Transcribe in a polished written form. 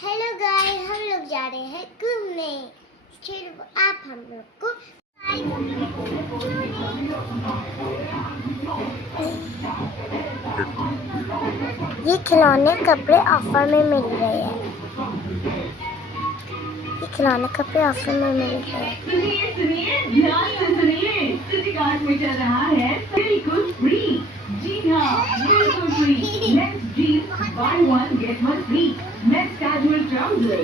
Hello guys, हम लोग जा रहे हैं घूमने। फिर आप हम लोग को ये खिलौने कपड़े ऑफर में मिल रहे हैं। ये खिलौने कपड़े ऑफर में मिल रहे हैं। सुनिए ध्यान से सुनिए, सिटी कार्ड में चल रहा है बिल्कुल फ्री। जी हाँ, बिल्कुल free. Men's jeans buy one get one free. Men's casual trouser.